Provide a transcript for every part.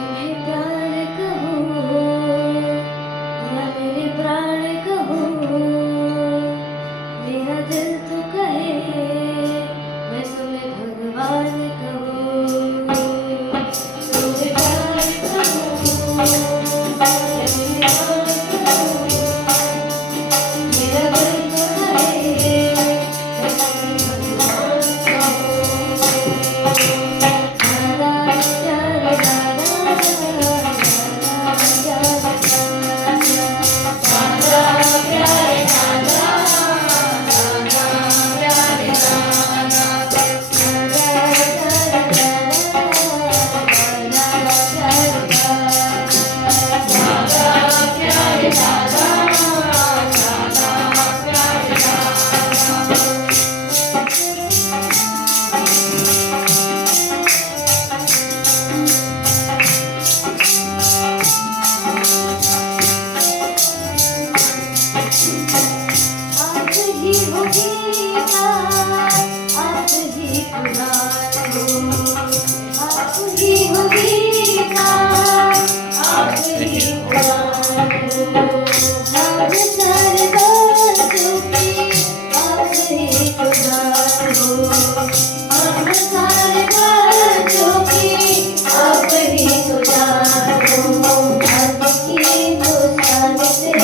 तुम्हें प्यार कहो या मेरे प्राण कहो, मेरा दिल तो कहे मैं तुम्हें भगवान कहूँ। तुम्हें प्यार कहो या मेरे प्राण कहो, मेरा दिल तो कहे मैं तुम्हें भगवान कहूँ। आप ही हो गीता, आप ही पुराण हो, आप ही हो गीता, आप ही पुराण हो। आप सरदारों की आप ही पुराण हो, आप सरदारों की आप ही पुराण हो। आपकी पुराण से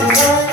Thank you.